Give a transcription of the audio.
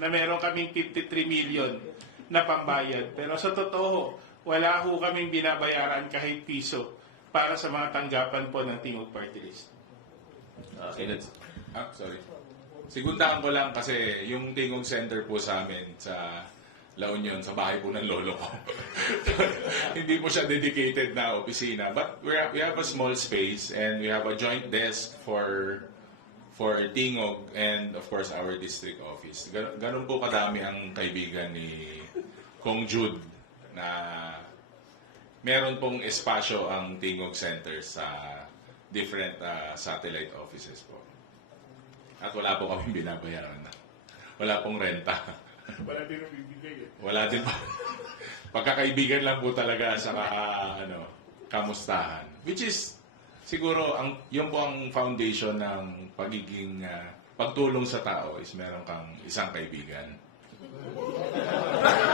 na meron kaming 53 million na pambayad. Pero sa totoo, wala ho kaming binabayaran kahit piso para sa mga tanggapan po ng Tingog Party List. Okay, that's... Ah, sorry. Sigundahan ko lang kasi yung Tingog Center po sa amin sa La Union, sa bahay po ng lolo ko. Hindi po siya dedicated na opisina. But we have, we have a small space and we have a joint desk for for Tingog and of course our district office. Gan- ganun po kadami ang kaibigan ni Kong Jude na meron pong espasyo ang Tingog Center sa different uh, satellite offices po. At wala po kami binabayaran na. Wala pong renta. Wala din ang bibigay eh. Wala din po. Pagkakaibigan lang po talaga sa ano, kamustahan. Which is, siguro, ang, yun po ang foundation ng pagiging ah, pagtulong sa tao is meron kang isang kaibigan.